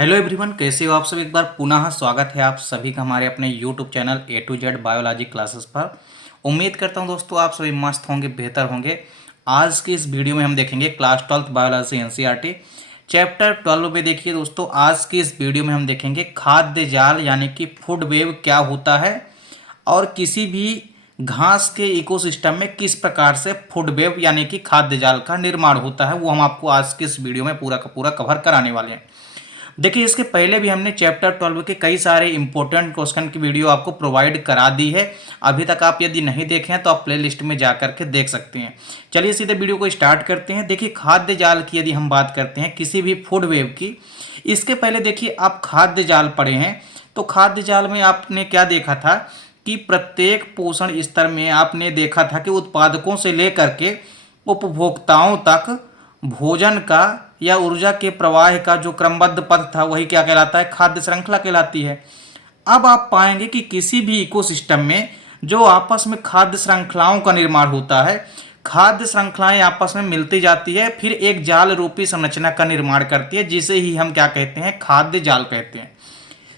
Hello everyone, कैसे हो आप सब। एक बार पुनः स्वागत है आप सभी का हमारे अपने YouTube channel A to Z biology classes पर। उम्मीद करता हूं दोस्तों आप सभी मस्त होंगे, बेहतर होंगे। आज की इस वीडियो में हम देखेंगे class 12th biology NCERT chapter 12 में। देखिए दोस्तों, आज की इस वीडियो में हम देखेंगे खाद्य जाल यानी कि फूड वेब क्या होता है और किसी भी घास के इकोसिस्टम में किस प्रकार से फूड वेब यानी कि खाद्य जाल का निर्माण होता है, वो हम आपको आज के इस वीडियो में पूरा का पूरा कवर कराने वाले हैं। देखिए, इसके पहले भी हमने चैप्टर 12 के कई सारे इंपॉर्टेंट क्वेश्चन की वीडियो आपको प्रोवाइड करा दी है। अभी तक आप यदि नहीं देखे हैं तो आप प्लेलिस्ट में जा करके देख सकते हैं। चलिए सीधे वीडियो को स्टार्ट करते हैं। देखिए, खाद्य जाल की यदि हम बात करते हैं किसी भी फूड वेब की, इसके पहले देखिए आप खाद्य जाल पढ़े हैं तो खाद्य जाल में आपने क्या देखा था कि प्रत्येक पोषण स्तर में आपने देखा था कि उत्पादकों से लेकर के उपभोक्ताओं तक भोजन का या ऊर्जा के प्रवाह का जो क्रमबद्ध पथ था वही क्या कहलाता है, खाद्य श्रृंखला कहलाती है। अब आप पाएंगे कि किसी भी इकोसिस्टम में जो आपस में खाद्य श्रृंखलाओं का निर्माण होता है, खाद्य श्रृंखलाएं आपस में मिलती जाती है, फिर एक जाल रूपी संरचना का निर्माण करती है, जिसे ही हम क्या कहते हैं, खाद्य जाल कहते हैं।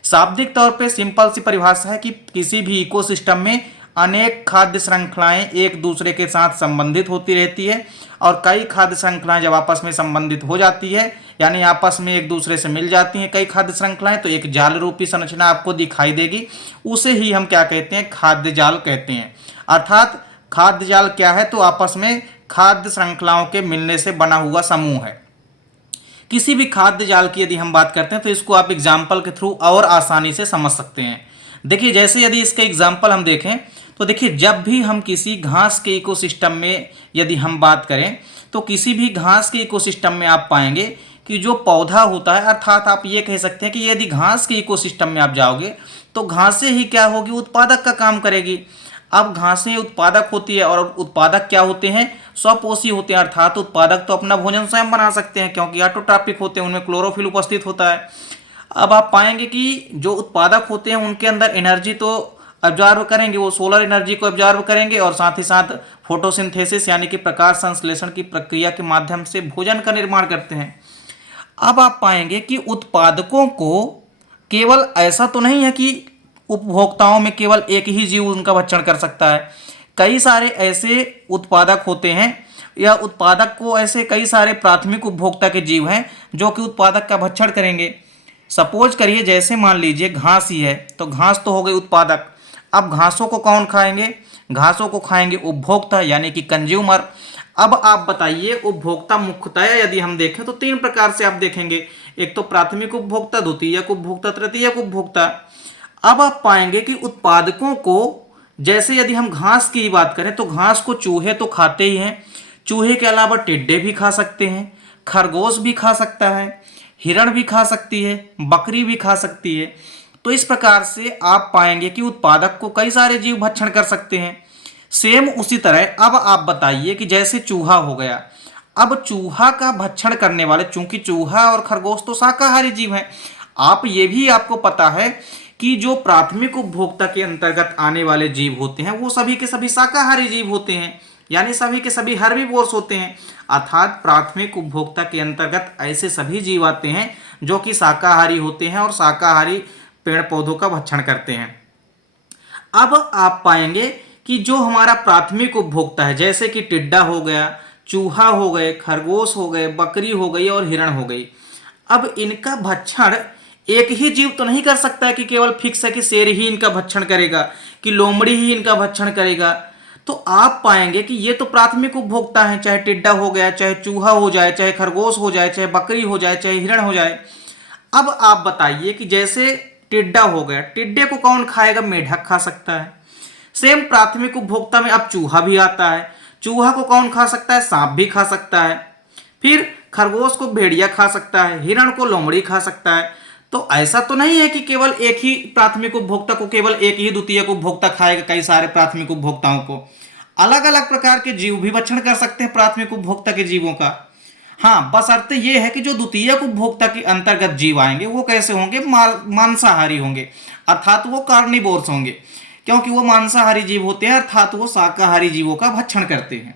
शाब्दिक तौर पे सिंपल सी परिभाषा है कि किसी भी इकोसिस्टम में अनेक खाद्य श्रृंखलाएं एक दूसरे के साथ संबंधित होती रहती है और कई खाद्य श्रृंखलाएं जब आपस में संबंधित हो जाती है यानी आपस में एक दूसरे से मिल जाती हैं कई खाद्य श्रृंखलाएं, तो एक जाल रूपी संरचना आपको दिखाई देगी। उसे ही हम क्या कहते हैं, खाद्य जाल कहते हैं। अर्थात खाद्य जाल क्या है, तो आपस में खाद्य श्रृंखलाओं के मिलने से बना हुआ समूह है। किसी भी खाद्य जाल की यदि हम बात करते हैं तो इसको आप एग्जाम्पल के थ्रू और आसानी से समझ सकते हैं। देखिए, जैसे यदि इसके एग्जाम्पल हम देखें तो देखिए, जब भी हम किसी घास के इकोसिस्टम में यदि हम बात करें तो किसी भी घास के इकोसिस्टम में आप पाएंगे कि जो पौधा होता है, अर्थात आप ये कह सकते हैं कि यदि घास के इकोसिस्टम में आप जाओगे तो घासें ही क्या होगी, उत्पादक का काम करेगी। अब घासें उत्पादक होती है और उत्पादक क्या होते हैं, स्वपोषी होते हैं। अर्थात उत्पादक तो अपना भोजन स्वयं बना सकते हैं क्योंकि ऑटोट्रॉपिक होते हैं, उनमें क्लोरोफिल उपस्थित होता है। अब आप पाएंगे कि जो उत्पादक होते हैं उनके अंदर एनर्जी तो ऑब्जर्व करेंगे, वो सोलर एनर्जी को ऑब्जर्व करेंगे और साथ ही साथ फोटोसिंथेसिस यानी कि प्रकाश संश्लेषण की प्रक्रिया के माध्यम से भोजन का निर्माण करते हैं। अब आप पाएंगे कि उत्पादकों को केवल ऐसा तो नहीं है कि उपभोक्ताओं में केवल एक ही जीव उनका भक्षण कर सकता है। कई सारे ऐसे उत्पादक होते हैं या उत्पादक को ऐसे कई सारे प्राथमिक उपभोक्ता के जीव हैं जो कि उत्पादक का भक्षण करेंगे। सपोज करिए, जैसे मान लीजिए घास ही है तो घास तो हो गई उत्पादक। अब घासों को कौन खाएंगे, घासों को खाएंगे उपभोक्ता यानी कि कंज्यूमर। अब आप बताइए, उपभोक्ता मुख्यतः यदि हम देखें तो तीन प्रकार से आप देखेंगे, एक तो प्राथमिक उपभोक्ता, द्वितीयक उपभोक्ता, तृतीयक उपभोक्ता। अब आप पाएंगे कि उत्पादकों को, जैसे यदि हम घास की बात करें तो घास को चूहे तो खाते ही हैं, चूहे के अलावा टिड्डे भी खा सकते हैं, खरगोश भी खा सकता है, हिरण भी खा सकती है, बकरी भी खा सकती है। तो इस प्रकार से आप पाएंगे कि उत्पादक को कई सारे जीव भक्षण कर सकते हैं। सेम उसी तरह अब आप बताइए कि जैसे चूहा हो गया, अब चूहा का भक्षण करने वाले, चूंकि चूहा और खरगोश तो शाकाहारी जीव हैं, आप ये भी आपको पता है कि जो प्राथमिक उपभोक्ता के अंतर्गत आने वाले जीव होते हैं वो सभी के सभी शाकाहारी जीव होते हैं, यानी सभी के सभी हर्बीवोर्स होते हैं। अर्थात प्राथमिक उपभोक्ता के अंतर्गत ऐसे सभी जीव आते हैं जो कि शाकाहारी होते हैं और शाकाहारी पेड़ पौधों का भक्षण करते हैं। अब आप पाएंगे कि जो हमारा प्राथमिक उपभोक्ता है, जैसे कि टिड्डा हो गया, चूहा हो गए, खरगोश हो गए, बकरी हो गई और हिरण हो गई, अब इनका भक्षण एक ही जीव तो नहीं कर सकता है कि केवल फिक्स है कि शेर ही इनका भक्षण करेगा, कि लोमड़ी ही इनका भक्षण करेगा। तो आप पाएंगे कि ये तो प्राथमिक उपभोक्ता हैं, चाहे टिड्डा हो गया, चाहे चूहा हो जाए, चाहे खरगोश हो जाए, चाहे बकरी हो जाए, चाहे हिरण हो जाए। अब आप बताइए कि जैसे टिड्डा हो गया, टिड्डे को कौन खाएगा, मेढक खा सकता है। सेम प्राथमिक उपभोक्ता में अब चूहा भी आता है, चूहा को कौन खा सकता है, सांप भी खा सकता है। फिर खरगोश को भेड़िया खा सकता है, हिरण को लोमड़ी खा सकता है। तो ऐसा तो नहीं है कि केवल एक ही प्राथमिक उपभोक्ता को केवल एक ही द्वितीयक उपभोक्ता खाएगा, कई सारे प्राथमिक उपभोक्ताओं को अलग अलग प्रकार के जीव भी भक्षण कर सकते हैं प्राथमिक उपभोक्ता के जीवों का। हाँ, बशर्ते ये है कि जो द्वितीयक उपभोक्ता के अंतर्गत जीव आएंगे वो कैसे होंगे, मांसाहारी होंगे, अर्थात वो कार्निवोर्स होंगे, क्योंकि वो मांसाहारी जीव होते हैं, अर्थात वो शाकाहारी जीवों का भक्षण करते हैं।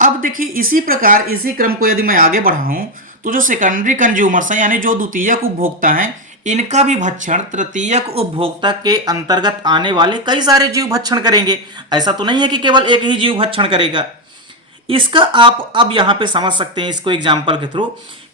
अब देखिए, इसी प्रकार इसी क्रम को यदि मैं आगे बढ़ाऊं तो जो सेकेंडरी कंज्यूमर्स हैं यानी जो द्वितीयक उपभोक्ता हैं, इनका भी भक्षण तृतीयक उपभोक्ता के अंतर्गत आने वाले कई सारे जीव भक्षण करेंगे। ऐसा तो नहीं है कि केवल एक ही जीव भक्षण करेगा। इसका आप अब यहां पे समझ सकते हैं इसको एग्जांपल के थ्रू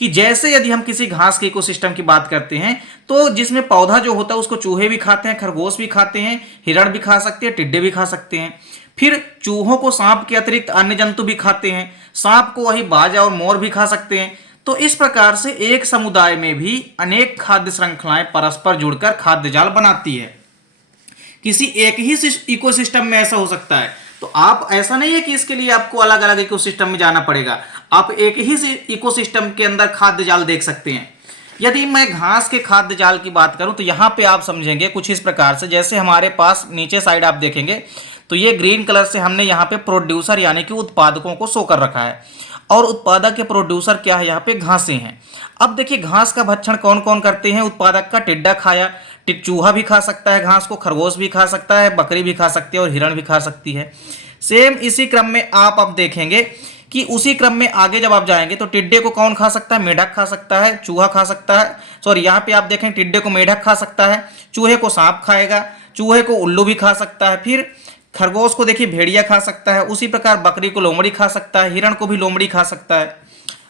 कि जैसे यदि हम किसी घास के इकोसिस्टम की बात करते हैं तो जिसमें पौधा जो होता है उसको चूहे भी खाते हैं, खरगोश भी खाते हैं, हिरण भी खा सकते हैं, टिड्डे भी खा सकते हैं। फिर चूहों को सांप के अतिरिक्त अन्य जंतु भी खाते हैं, सांप को वही बाज और मोर भी खा सकते हैं। तो इस प्रकार से एक समुदाय में भी अनेक खाद्य श्रृंखलाएं परस्पर जुड़कर खाद्य जाल बनाती है। किसी एक ही इकोसिस्टम में ऐसा हो सकता है, तो आप ऐसा नहीं है कि इसके लिए आपको अलग अलग इकोसिस्टम में जाना पड़ेगा, आप एक ही इकोसिस्टम के अंदर खाद्य जाल देख सकते हैं। यदि मैं घास के खाद्य जाल की बात करूं तो यहां पे आप समझेंगे कुछ इस प्रकार से, जैसे हमारे पास नीचे साइड आप देखेंगे तो ये ग्रीन कलर से हमने यहाँ पे प्रोड्यूसर यानी कि उत्पादकों को शो कर रखा है, और उत्पादक के प्रोड्यूसर क्या है, यहाँ पे घासें हैं। अब देखिए घास का भक्षण कौन कौन करते हैं, उत्पादक का टिड्डा खाया, चूहा भी खा सकता है घास को, खरगोश भी खा सकता है, बकरी भी खा सकती है और हिरण भी खा सकती है। सेम इसी क्रम में आप अब देखेंगे कि उसी क्रम में आगे जब आप जाएंगे तो टिड्डे को कौन खा सकता है, मेढक खा सकता है, चूहा खा सकता है, सॉरी यहाँ पे आप देखें टिड्डे को मेढक खा सकता है, चूहे को सांप खाएगा, चूहे को उल्लू भी खा सकता है, फिर खरगोश को देखिए भेड़िया खा सकता है, उसी प्रकार बकरी को लोमड़ी खा सकता है, हिरण को भी लोमड़ी खा सकता है।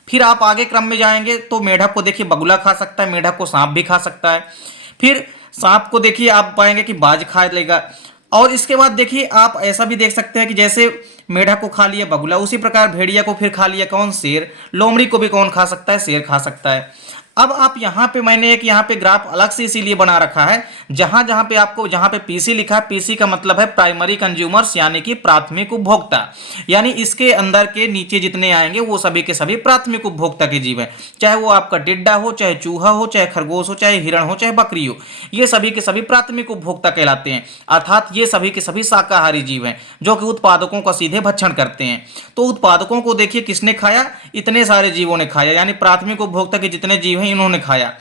फिर आप आगे क्रम में जाएंगे तो मेढक को देखिए बगुला खा सकता है, मेढक को सांप भी खा सकता है, फिर सांप को देखिए आप पाएंगे कि बाज खा लेगा। और इसके बाद देखिए आप ऐसा भी देख सकते हैं कि जैसे मेढक को खा लिया बगुला, उसी प्रकार भेड़िया को फिर खा लिया कौन, शेर, लोमड़ी को भी कौन खा सकता है, शेर खा सकता है। अब आप यहाँ पे मैंने एक यहाँ पे ग्राफ अलग से इसीलिए बना रखा है, जहां जहां पे आपको जहां पे पीसी लिखा है, पीसी का मतलब है प्राइमरी कंज्यूमर्स यानी कि प्राथमिक उपभोक्ता, यानी इसके अंदर के नीचे जितने आएंगे वो सभी के सभी प्राथमिक उपभोक्ता के जीव हैं, चाहे वो आपका टिड्डा हो, चाहे चूहा हो, चाहे खरगोश हो, चाहे हिरण हो, चाहे बकरी हो, ये सभी के सभी प्राथमिक उपभोक्ता कहलाते हैं। अर्थात ये सभी के सभी शाकाहारी जीव हैं जो कि उत्पादकों का सीधे भक्षण करते हैं। तो उत्पादकों को देखिए किसने खाया, इतने सारे जीवों ने खाया, यानी प्राथमिक उपभोक्ता के जितने जीव इन्होंने खाया।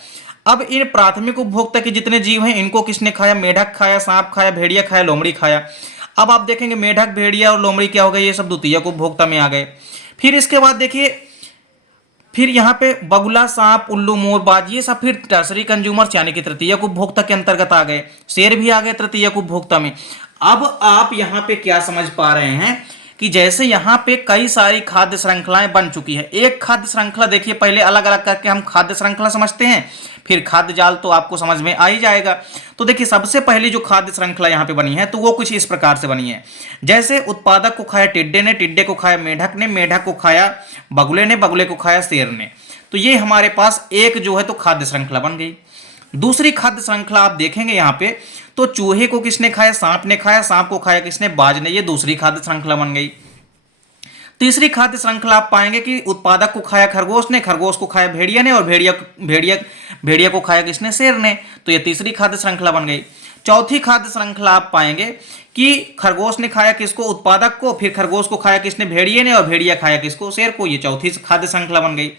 अब इन प्राथमिक उपभोक्ता के जितने जीव हैं इनको किसने खाया, मेढक खाया, सांप खाया, भेड़िया खाया, लोमड़ी खाया। अब आप देखेंगे मेढक, भेड़िया और लोमड़ी क्या हो गए, ये सब द्वितीयक उपभोक्ता में आ गए। फिर इसके बाद देखिए फिर यहाँ पे बगुला, सांप, उल्लू, मोर, बाज, ये सब फिर टर्सरी कंज्यूमर्स यानी कि तृतीयक उपभोक्ता के अंतर्गत आ गए। शेर भी आ गए तृतीयक उपभोक्ता में। अब आप यहाँ पे क्या समझ पा रहे हैं कि जैसे यहाँ पे कई सारी खाद्य श्रृंखलाएं बन चुकी है। एक खाद्य श्रृंखला देखिए पहले अलग अलग करके हम खाद्य श्रृंखला समझते हैं, फिर खाद्य जाल तो आपको समझ में आ ही जाएगा। तो देखिए सबसे पहली जो खाद्य श्रृंखला यहाँ पे बनी है तो वो कुछ इस प्रकार से बनी है, जैसे उत्पादक को खाया टिड्डे ने, टिड्डे को खाया मेढक ने, मेढक को खाया बगुले ने, बगुले को खाया शेर ने। तो ये हमारे पास एक जो है तो खाद्य श्रृंखला बन गई। दूसरी खाद्य श्रृंखला आप देखेंगे यहाँ पे तो चूहे को किसने खाया, सांप ने खाया, सांप को खाया किसने, बाज ने, ये दूसरी खाद्य श्रृंखला बन गई। तीसरी खाद्य श्रृंखला आप पाएंगे कि उत्पादक को खाया खरगोश ने, खरगोश को खाया भेड़िया ने और भेड़िया को खाया किसने, शेर ने। तो ये तीसरी खाद्य श्रृंखला बन गई। चौथी खाद्य श्रृंखला आप पाएंगे कि खरगोश ने खाया किसको, उत्पादक को, फिर खरगोश को खाया किसने, भेड़िए ने, और भेड़िया खाया किसको, शेर को। ये चौथी खाद्य श्रृंखला बन गई।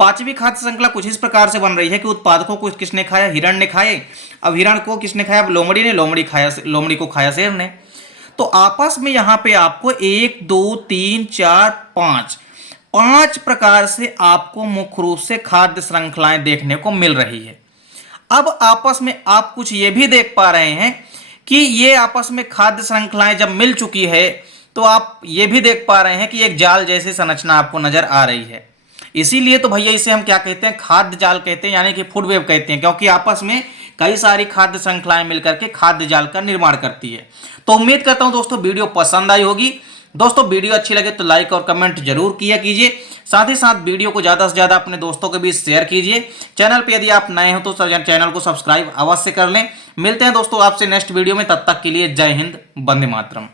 पांचवी खाद्य श्रृंखला कुछ इस प्रकार से बन रही है कि उत्पादकों को किसने खाया, हिरण ने खाए, अब हिरण को किसने खाया, लोमड़ी ने, लोमड़ी को खाया शेर ने। तो आपस में यहां पे आपको 1 2 3 4 5 प्रकार से आपको मुख्य रूप से खाद्य श्रृंखलाएं देखने को मिल रही है। अब आपस में आप कुछ ये भी देख पा रहे हैं कि ये आपस में खाद्य श्रृंखलाएं जब मिल चुकी है तो आप ये भी देख पा रहे हैं कि एक जाल जैसी संरचना आपको नजर आ रही है। इसीलिए तो भैया इसे हम क्या कहते हैं, खाद्य जाल कहते हैं, यानी कि फूड वेब कहते हैं, क्योंकि आपस में कई सारी खाद्य श्रृंखलाएं मिलकर के खाद्य जाल का निर्माण करती है। तो उम्मीद करता हूं दोस्तों वीडियो पसंद आई होगी। दोस्तों वीडियो अच्छी लगे तो लाइक और कमेंट जरूर किया कीजिए, साथ ही साथ वीडियो को ज़्यादा से ज़्यादा अपने दोस्तों के बीच शेयर कीजिए। चैनल पे यदि आप नए हो तो चैनल को सब्सक्राइब अवश्य कर लें। मिलते हैं दोस्तों आपसे नेक्स्ट वीडियो में, तब तक के लिए जय हिंद, वंदे मातरम।